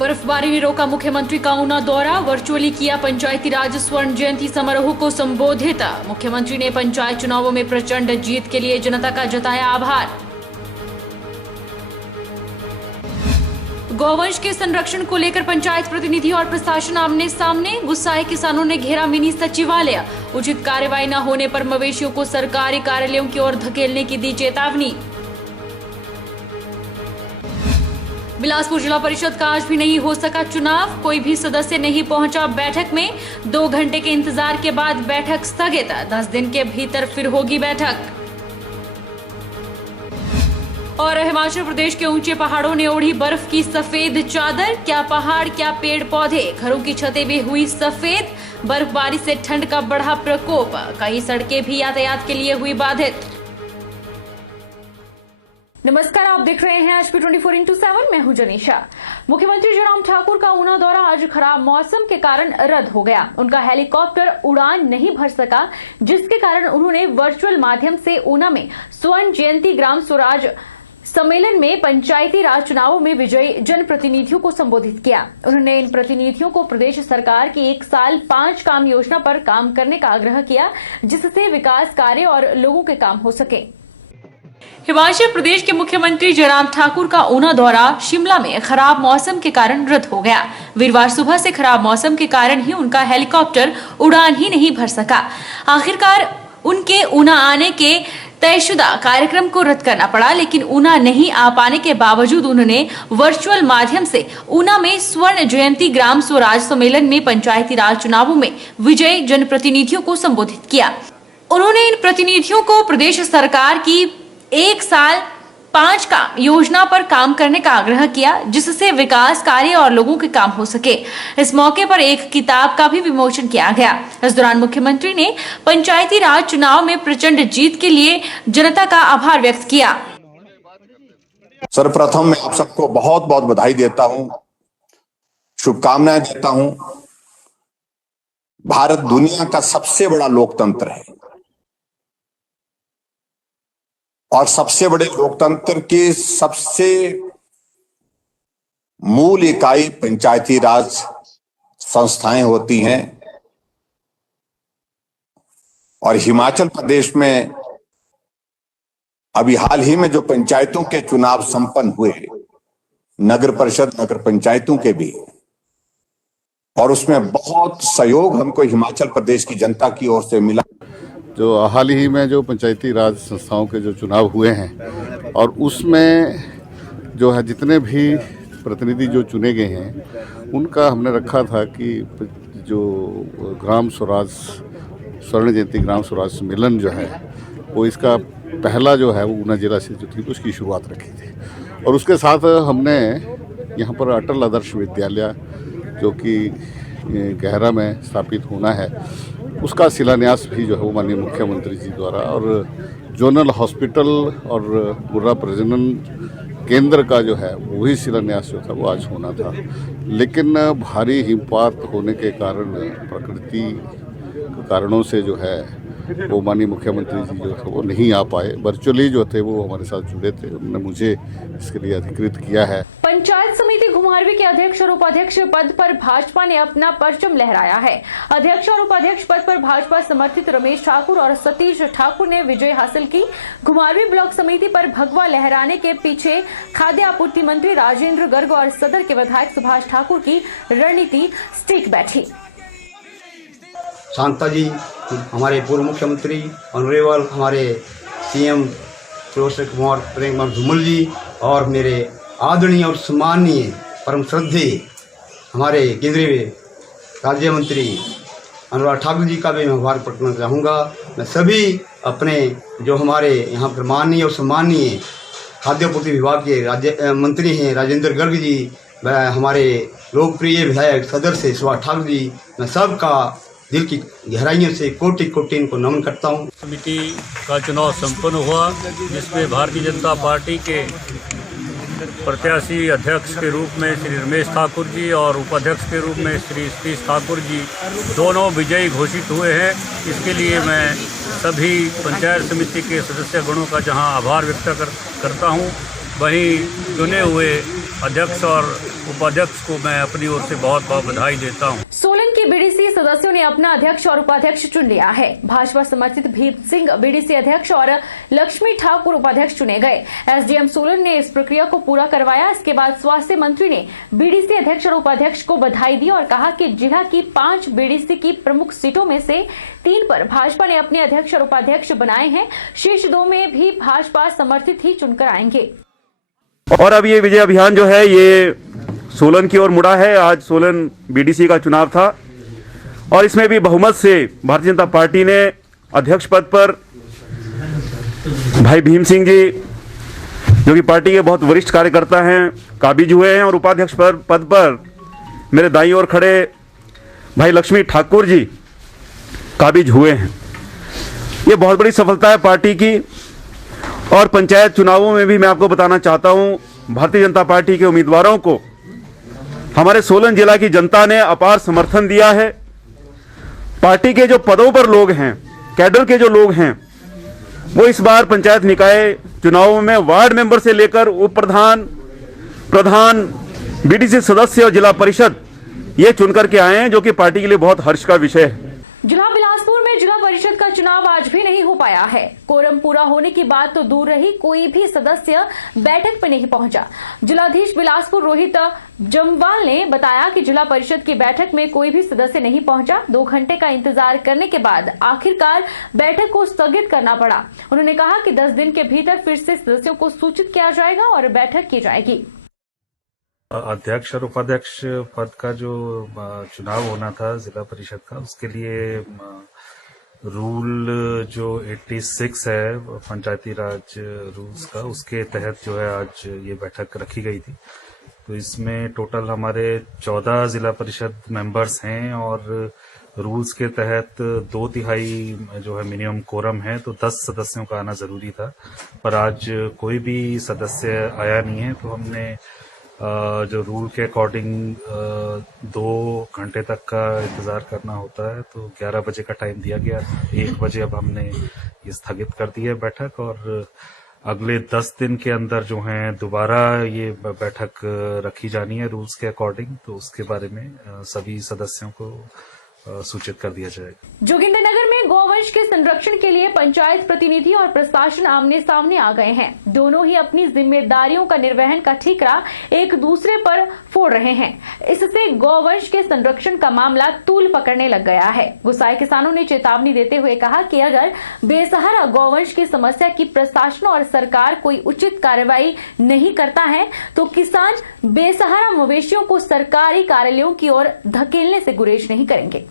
बर्फबारी ने रोका मुख्यमंत्री का ऊना दौरा, वर्चुअली किया पंचायती राज स्वर्ण जयंती समारोह को संबोधित। मुख्यमंत्री ने पंचायत चुनावों में प्रचंड जीत के लिए जनता का जताया आभार। गौवंश के संरक्षण को लेकर पंचायत प्रतिनिधि और प्रशासन आमने सामने, गुस्साए किसानों ने घेरा मिनी सचिवालय। उचित कार्रवाई न होने पर मवेशियों को सरकारी कार्यालयों की ओर धकेलने की दी चेतावनी। बिलासपुर जिला परिषद का आज भी नहीं हो सका चुनाव, कोई भी सदस्य नहीं पहुंचा बैठक में। 2 घंटे के इंतजार के बाद बैठक स्थगित, 10 दिन के भीतर फिर होगी बैठक। और हिमाचल प्रदेश के ऊंचे पहाड़ों ने ओढ़ी बर्फ की सफेद चादर, क्या पहाड़ क्या पेड़ पौधे, घरों की छतें भी हुई सफेद। बर्फबारी से ठंड का बढ़ा प्रकोप, कई सड़कें भी यातायात के लिए हुई बाधित। नमस्कार, आप देख रहे हैं HP 24x7, मैं हूं जनीशा। मुख्यमंत्री जयराम ठाकुर का ऊना दौरा आज खराब मौसम के कारण रद्द हो गया। उनका हेलीकॉप्टर उड़ान नहीं भर सका, जिसके कारण उन्होंने वर्चुअल माध्यम से ऊना में स्वर्ण जयंती ग्राम स्वराज सम्मेलन में पंचायती राज चुनावों में विजयी जनप्रतिनिधियों को संबोधित किया। उन्होंने इन प्रतिनिधियों को प्रदेश सरकार की 1 साल 5 काम योजना पर काम करने का आग्रह किया, जिससे विकास कार्य और लोगों के काम हो सके। हिमाचल प्रदेश के मुख्यमंत्री जयराम ठाकुर का ऊना दौरा शिमला में खराब मौसम के कारण रद्द हो गया। वीरवार सुबह से खराब मौसम के कारण ही उनका हेलीकॉप्टर उड़ान ही नहीं भर सका। आखिरकार उनके ऊना आने के तयशुदा कार्यक्रम को रद्द करना पड़ा, लेकिन ऊना नहीं आ पाने के बावजूद उन्होंने वर्चुअल माध्यम से ऊना में स्वर्ण जयंती ग्राम स्वराज सम्मेलन में पंचायती राज चुनावों में विजयी जनप्रतिनिधियों को संबोधित किया। उन्होंने इन प्रतिनिधियों को प्रदेश सरकार की 1 साल 5 काम योजना पर काम करने का आग्रह किया, जिससे विकास कार्य और लोगों के काम हो सके। इस मौके पर एक किताब का भी विमोचन किया गया। इस दौरान मुख्यमंत्री ने पंचायती राज चुनाव में प्रचंड जीत के लिए जनता का आभार व्यक्त किया। सर्वप्रथम मैं आप सबको बहुत बहुत बधाई देता हूं, शुभकामनाएं देता हूं। भारत दुनिया का सबसे बड़ा लोकतंत्र है और सबसे बड़े लोकतंत्र की सबसे मूल इकाई पंचायती राज संस्थाएं होती हैं। और हिमाचल प्रदेश में अभी हाल ही में जो पंचायतों के चुनाव संपन्न हुए, नगर परिषद नगर पंचायतों के भी, और उसमें बहुत सहयोग हमको हिमाचल प्रदेश की जनता की ओर से मिला। जो हाल ही में जो पंचायती राज संस्थाओं के जो चुनाव हुए हैं और उसमें जो है जितने भी प्रतिनिधि जो चुने गए हैं, उनका हमने रखा था कि जो ग्राम स्वराज स्वर्ण जयंती ग्राम स्वराज सम्मेलन जो है वो इसका पहला जो है वो ऊना जिला से जो थी उसकी शुरुआत रखी थी। और उसके साथ हमने यहाँ पर अटल आदर्श विद्यालय जो कि गहरा में स्थापित होना है, उसका शिलान्यास भी जो है वो माननीय मुख्यमंत्री जी द्वारा, और जोनल हॉस्पिटल और मुर्रा प्रजनन केंद्र का जो है वही शिलान्यास जो था वो आज होना था। लेकिन भारी हिमपात होने के कारण, प्रकृति कारणों से जो है वो माननीय मुख्यमंत्री जी जो थे वो नहीं आ पाए। वर्चुअली जो थे वो हमारे साथ जुड़े थे, उन्होंने मुझे इसके लिए अधिकृत किया है। पंचायत समिति घुमारवीं के अध्यक्ष और उपाध्यक्ष पद पर भाजपा ने अपना परचम लहराया है। अध्यक्ष और उपाध्यक्ष पद पर भाजपा समर्थित रमेश ठाकुर और सतीश ठाकुर ने विजय हासिल की। घुमारवीं ब्लॉक समिति पर भगवा लहराने के पीछे खाद्य आपूर्ति मंत्री राजेंद्र गर्ग और सदर के विधायक सुभाष ठाकुर की रणनीति स्टिक बैठी। शांता जी हमारे पूर्व मुख्यमंत्री, ऑनरेबल हमारे CM प्रोफेसर कुमार प्रेम कुमार धूमल जी, और मेरे आदरणीय और सम्माननीय परम श्रद्धेय हमारे केंद्रीय राज्य मंत्री अनुराग ठाकुर जी का भी मैं आभार प्रकट करना चाहूँगा। मैं सभी अपने जो हमारे यहाँ पर माननीय और सम्माननीय खाद्य आपूर्ति विभाग के राज्य मंत्री हैं राजेंद्र गर्ग जी, हमारे लोकप्रिय विधायक सदर से सुभाष ठाकुर जी, मैं सबका दिल की गहराइयों से कोटि कोटि इनको नमन करता हूँ। समिति का चुनाव संपन्न हुआ, जिसमें भारतीय जनता पार्टी के प्रत्याशी अध्यक्ष के रूप में श्री रमेश ठाकुर जी और उपाध्यक्ष के रूप में श्री सतीश ठाकुर जी दोनों विजयी घोषित हुए हैं। इसके लिए मैं सभी पंचायत समिति के सदस्य गणों का जहां आभार व्यक्त करता हूं, वहीं चुने हुए अध्यक्ष और उपाध्यक्ष को मैं अपनी ओर से बहुत बहुत बधाई देता हूं। सोलन के बीडीसी सदस्यों ने अपना अध्यक्ष और उपाध्यक्ष चुन लिया है। भाजपा समर्थित भीम सिंह बीडीसी अध्यक्ष और लक्ष्मी ठाकुर उपाध्यक्ष चुने गए। एसडीएम सोलन ने इस प्रक्रिया को पूरा करवाया। इसके बाद स्वास्थ्य मंत्री ने बीडीसी अध्यक्ष और उपाध्यक्ष को बधाई दी और कहा कि जिला की 5 बीडीसी की प्रमुख सीटों में से 3 पर भाजपा ने अपने अध्यक्ष और उपाध्यक्ष बनाए हैं। शेष 2 में भी भाजपा समर्थित ही चुनकर आएंगे। और अब ये विजय अभियान जो है ये सोलन की ओर मुड़ा है। आज सोलन बीडीसी का चुनाव था और इसमें भी बहुमत से भारतीय जनता पार्टी ने अध्यक्ष पद पर भाई भीम सिंह जी, जो कि पार्टी के बहुत वरिष्ठ कार्यकर्ता हैं, काबिज हुए हैं, और उपाध्यक्ष पद पर मेरे दाईं ओर खड़े भाई लक्ष्मी ठाकुर जी काबिज हुए हैं। ये बहुत बड़ी सफलता है पार्टी की। और पंचायत चुनावों में भी मैं आपको बताना चाहता हूं, भारतीय जनता पार्टी के उम्मीदवारों को हमारे सोलन जिला की जनता ने अपार समर्थन दिया है। पार्टी के जो पदों पर लोग हैं, कैडर के जो लोग हैं, वो इस बार पंचायत निकाय चुनावों में वार्ड मेंबर से लेकर उप प्रधान, प्रधान, बीडीसी सदस्य और जिला परिषद ये चुन करके आए हैं, जो कि पार्टी के लिए बहुत हर्ष का विषय है। जिला बिलासपुर में जिला परिषद का चुनाव आज भी नहीं हो पाया है। कोरम पूरा होने की बात तो दूर रही, कोई भी सदस्य बैठक पर नहीं पहुंचा। जिलाधीश बिलासपुर रोहित जमवाल ने बताया कि जिला परिषद की बैठक में कोई भी सदस्य नहीं पहुंचा। 2 घंटे का इंतजार करने के बाद आखिरकार बैठक को स्थगित करना पड़ा। उन्होंने कहा कि 10 दिन के भीतर फिर से सदस्यों को सूचित किया जाएगा और बैठक की जाएगी। अध्यक्ष और उपाध्यक्ष पद का जो चुनाव होना था जिला परिषद का, उसके लिए रूल जो 86 है पंचायती राज रूल्स का, उसके तहत जो है आज ये बैठक रखी गई थी। तो इसमें टोटल हमारे 14 जिला परिषद मेंबर्स हैं और रूल्स के तहत 2/3 जो है मिनिमम कोरम है, तो 10 सदस्यों का आना जरूरी था। पर आज कोई भी सदस्य आया नहीं है, तो हमने जो रूल के अकॉर्डिंग 2 घंटे तक का इंतजार करना होता है, तो 11 बजे का टाइम दिया गया। 1 बजे अब हमने ये स्थगित कर दी है बैठक, और अगले 10 दिन के अंदर जो है दोबारा ये बैठक रखी जानी है रूल्स के अकॉर्डिंग। तो उसके बारे में सभी सदस्यों को सूचित कर दिया जाएगा। जोगिंद्रनगर में गौवंश के संरक्षण के लिए पंचायत प्रतिनिधि और प्रशासन आमने सामने आ गए हैं। दोनों ही अपनी जिम्मेदारियों का निर्वहन का ठीकरा एक दूसरे पर फोड़ रहे हैं। इससे गौवंश के संरक्षण का मामला तूल पकड़ने लग गया है। गुस्साए किसानों ने चेतावनी देते हुए कहा कि अगर बेसहारा गौवंश की समस्या की प्रशासन और सरकार कोई उचित कार्रवाई नहीं करता है, तो किसान बेसहारा मवेशियों को सरकारी कार्यालयों की ओर धकेलने से गुरेज नहीं करेंगे।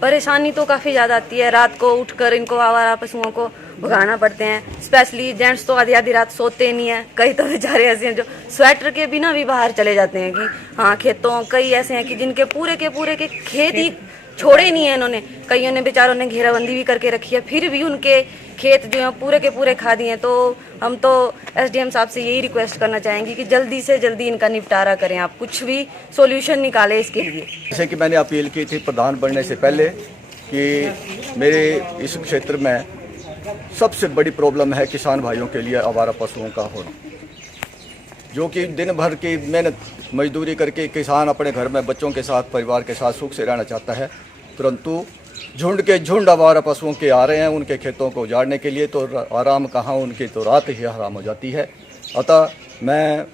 परेशानी तो काफ़ी ज़्यादा आती है। रात को उठकर इनको आवारा पशुओं को भगाना पड़ते हैं। स्पेशली जेंट्स तो आधी रात सोते नहीं है। कई तो बेचारे ऐसे हैं जो स्वेटर के बिना भी बाहर चले जाते हैं कि हाँ खेतों। कई ऐसे हैं कि जिनके पूरे के खेत ही छोड़े नहीं है इन्होंने। कईयों ने बेचारों ने घेराबंदी भी करके रखी है, फिर भी उनके खेत जो है पूरे के पूरे खा दिए हैं। तो हम तो एसडीएम साहब से यही रिक्वेस्ट करना चाहेंगे कि जल्दी से जल्दी इनका निपटारा करें, आप कुछ भी सॉल्यूशन निकालें इसके लिए। जैसे कि मैंने अपील की थी प्रधान बनने से पहले कि मेरे इस क्षेत्र में सबसे बड़ी प्रॉब्लम है किसान भाइयों के लिए आवारा पशुओं का होना, जो कि दिन भर की मेहनत मजदूरी करके किसान अपने घर में बच्चों के साथ परिवार के साथ सुख से रहना चाहता है, परंतु झुंड के झुंड आवारा पशुओं के आ रहे हैं उनके खेतों को उजाड़ने के लिए। तो आराम कहाँ, उनकी तो रात ही हराम हो जाती है। अतः मैं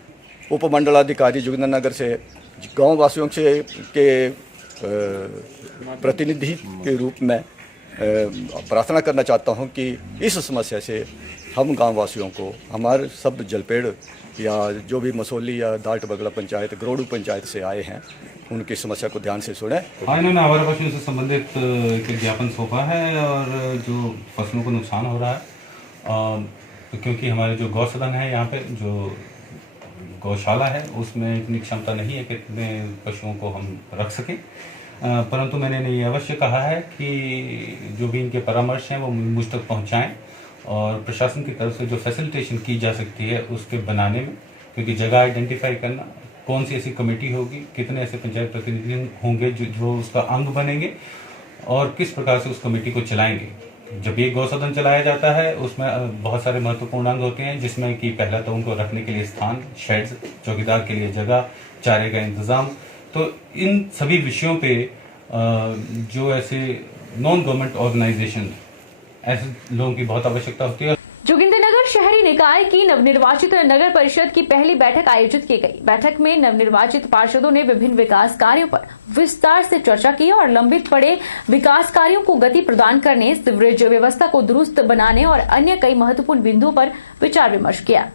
उपमंडलाधिकारी जोगिंद्रनगर से गाँव वासियों से के प्रतिनिधि के रूप में प्रार्थना करना चाहता हूं कि इस समस्या से हम गांव वासियों को हमारे सब जलपेड़ या जो भी मसोली या दाल्ट बगला पंचायत, गरोड़ू पंचायत से आए हैं, उनकी समस्या को ध्यान से सुने। हाँ, इन्होंने आवारा पशुओं से संबंधित एक ज्ञापन सौंपा है और जो फसलों को नुकसान हो रहा है, तो क्योंकि हमारे जो गौ सदन है यहाँ पे जो गौशाला है उसमें इतनी क्षमता नहीं है कि इतने पशुओं को हम रख सकें, परंतु मैंने ये अवश्य कहा है कि जो भी इनके परामर्श हैं वो मुझ तक पहुँचाएँ और प्रशासन की तरफ से जो फैसिलिटेशन की जा सकती है उसके बनाने में, क्योंकि जगह आइडेंटिफाई करना, कौन सी ऐसी कमेटी होगी, कितने ऐसे पंचायत प्रतिनिधि होंगे जो उसका अंग बनेंगे और किस प्रकार से उस कमेटी को चलाएंगे, जब ये गौसदन चलाया जाता है उसमें बहुत सारे महत्वपूर्ण अंग होते हैं, जिसमें कि पहला तो उनको रखने के लिए स्थान, शेड्स, चौकीदार के लिए जगह, चारे का इंतजाम। तो इन सभी विषयों पे जो ऐसे नॉन गवर्नमेंट ऑर्गेनाइजेशन, ऐसे लोगों की बहुत आवश्यकता होती है। जोगिंद्रनगर शहरी निकाय की नवनिर्वाचित नगर परिषद की पहली बैठक आयोजित की गई। बैठक में नवनिर्वाचित पार्षदों ने विभिन्न विकास कार्यों पर विस्तार से चर्चा की और लंबित पड़े विकास कार्यों को गति प्रदान करने, सीवरेज व्यवस्था को दुरुस्त बनाने और अन्य कई महत्वपूर्ण बिंदुओं पर विचार विमर्श किया।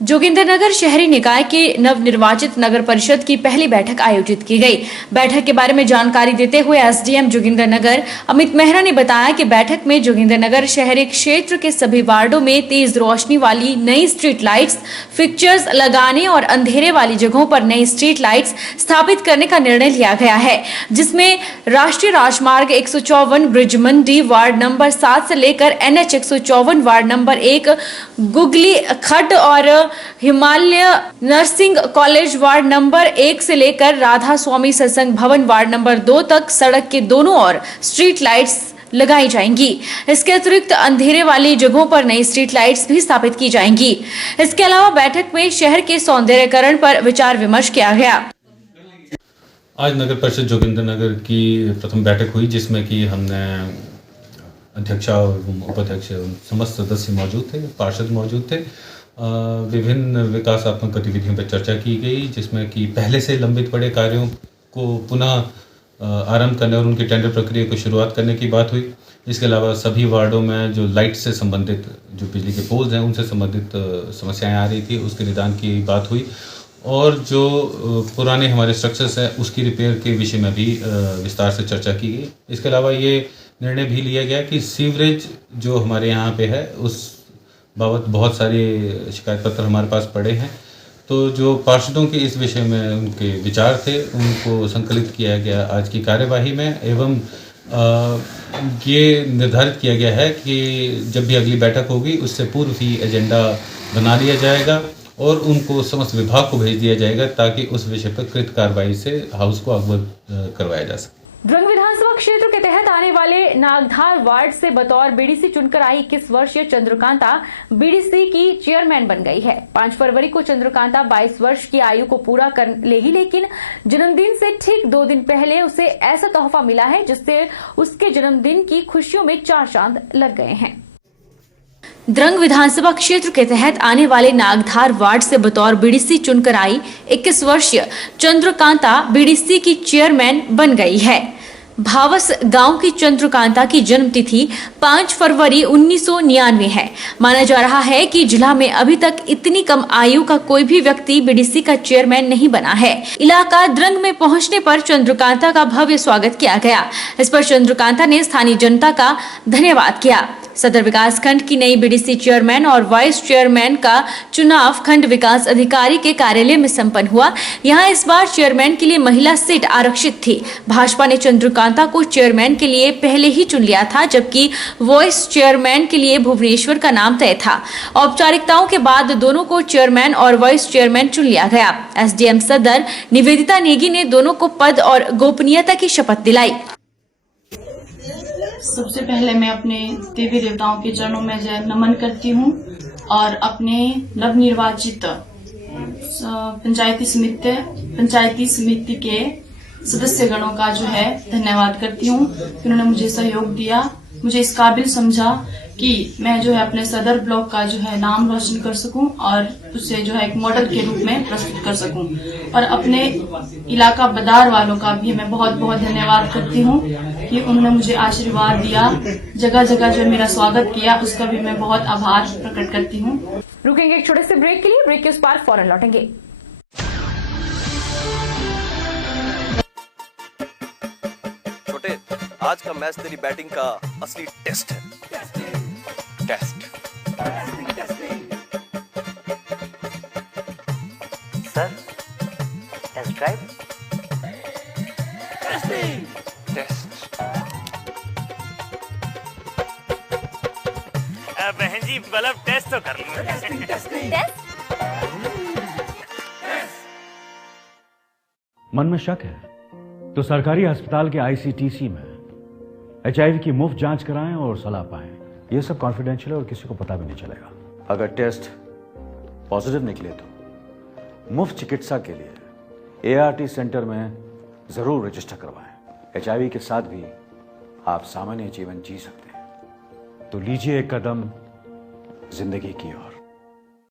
जोगिंद्रनगर शहरी निकाय की नवनिर्वाचित नगर परिषद की पहली बैठक आयोजित की गई। बैठक के बारे में जानकारी देते हुए एसडीएम जोगिंद्रनगर अमित मेहरा ने बताया कि बैठक में जोगिंद्रनगर शहरी क्षेत्र के सभी वार्डों में तेज रोशनी वाली नई स्ट्रीट लाइट्स फिक्चर्स लगाने और अंधेरे वाली जगहों पर नई स्ट्रीट लाइट्स स्थापित करने का निर्णय लिया गया है, जिसमें राष्ट्रीय राजमार्ग 154 ब्रिजमंडी वार्ड नंबर 7 से लेकर NH 154 वार्ड नंबर 1 गुगली खड्ड और Himalaya nursing college ward number 1 से लेकर राधा स्वामी सत्संग भवन वार्ड नंबर 2 तक सड़क के दोनों ओर स्ट्रीट लाइट्स लगाई जाएंगी। इसके अतिरिक्त अंधेरे वाली जगहों पर नई स्ट्रीट लाइट्स भी स्थापित की जाएंगी। इसके अलावा बैठक में शहर के सौंदर्यीकरण पर विचार विमर्श किया गया। आज नगर परिषद जोगिंद्रनगर की प्रथम बैठक हुई, जिसमें कि हमने अध्यक्षा और उपाध्यक्ष समस्त सदस्य मौजूद थे, पार्षद मौजूद थे। विभिन्न विकासात्मक गतिविधियों पर चर्चा की गई, जिसमें कि पहले से लंबित पड़े कार्यों को पुनः आरंभ करने और उनकी टेंडर प्रक्रिया को शुरुआत करने की बात हुई। इसके अलावा सभी वार्डों में जो लाइट से संबंधित जो बिजली के पोल्स हैं उनसे संबंधित समस्याएं आ रही थी, उसके निदान की बात हुई। और जो पुराने हमारे स्ट्रक्चर्स हैं उसकी रिपेयर के विषय में भी विस्तार से चर्चा की गई। इसके अलावा ये निर्णय भी लिया गया कि सीवरेज जो हमारे यहाँ पे है उस बाबत बहुत सारे शिकायत पत्र हमारे पास पड़े हैं, तो जो पार्षदों के इस विषय में उनके विचार थे उनको संकलित किया गया आज की कार्यवाही में। एवं ये निर्धारित किया गया है कि जब भी अगली बैठक होगी उससे पूर्व ही एजेंडा बना लिया जाएगा और उनको समस्त विभाग को भेज दिया जाएगा, ताकि उस विषय पर कृत कार्रवाई से हाउस को अवगत करवाया जा सके। द्रंग विधानसभा क्षेत्र के तहत आने वाले नागधार वार्ड से बतौर बीडीसी चुनकर आई 21 वर्षीय चंद्रकांता बीडीसी की चेयरमैन बन गई है। 5 फरवरी को चंद्रकांता 22 वर्ष की आयु को पूरा कर लेगी, लेकिन जन्मदिन से ठीक 2 दिन पहले उसे ऐसा तोहफा मिला है जिससे उसके जन्मदिन की खुशियों में 4 चांद लग गए हैं। द्रंग विधानसभा क्षेत्र के तहत आने वाले नागधार वार्ड से बतौर बीडीसी चुनकर आई 21 वर्षीय चंद्रकांता बीडीसी की चेयरमैन बन गई है। भावस गांव की चंद्रकांता की जन्म तिथि 5 फरवरी 1999 है। माना जा रहा है कि जिला में अभी तक इतनी कम आयु का कोई भी व्यक्ति बीडीसी का चेयरमैन नहीं बना है। इलाका द्रंग में पहुंचने पर चंद्रकांता का भव्य स्वागत किया गया। इस पर चंद्रकांता ने स्थानीय जनता का धन्यवाद किया। सदर विकास खंड की नई बीडीसी चेयरमैन और वाइस चेयरमैन का चुनाव खंड विकास अधिकारी के कार्यालय में संपन्न हुआ। यहां इस बार चेयरमैन के लिए महिला सीट आरक्षित थी। भाजपा ने चंद्रकांता को चेयरमैन के लिए पहले ही चुन लिया था, जबकि वाइस चेयरमैन के लिए भुवनेश्वर का नाम तय था। औपचारिकताओं के बाद दोनों को चेयरमैन और वाइस चेयरमैन चुन लिया गया। एसडीएम सदर निवेदिता नेगी ने दोनों को पद और गोपनीयता की शपथ दिलाई। सबसे पहले मैं अपने देवी देवताओं के चरणों में नमन करती हूँ और अपने नवनिर्वाचित पंचायती समिति के सदस्य गणों का जो है धन्यवाद करती हूँ कि उन्होंने मुझे सहयोग दिया, मुझे इस काबिल समझा कि मैं जो है अपने सदर ब्लॉक का जो है नाम रोशन कर सकूं और उसे जो है एक मॉडल के रूप में प्रस्तुत कर सकूं। और अपने इलाका बदार वालों का भी मैं बहुत बहुत धन्यवाद करती हूं कि उन्होंने मुझे आशीर्वाद दिया, जगह जगह जो मेरा स्वागत किया, उसका भी मैं बहुत आभार प्रकट करती हूं। रुकेंगे एक छोटे से ब्रेक के लिए, ब्रेक के उस पार फौरन लौटेंगे। छोटे, आज का मैच तेरी बैटिंग का असली टेस्ट है। Test sir, test drive. Test बहन जी बल्ब टेस्ट तो कर लो। मन में शक है तो सरकारी अस्पताल के आईसीटीसी में HIV की मुफ्त जांच कराएं और सलाह पाएं। ये सब कॉन्फिडेंशियल है और किसी को पता भी नहीं चलेगा। अगर टेस्ट पॉजिटिव निकले तो मुफ्त चिकित्सा के लिए ART सेंटर में जरूर रजिस्टर करवाएं। HIV के साथ भी आप सामान्य जीवन जी सकते हैं। तो लीजिए एक कदम जिंदगी की ओर।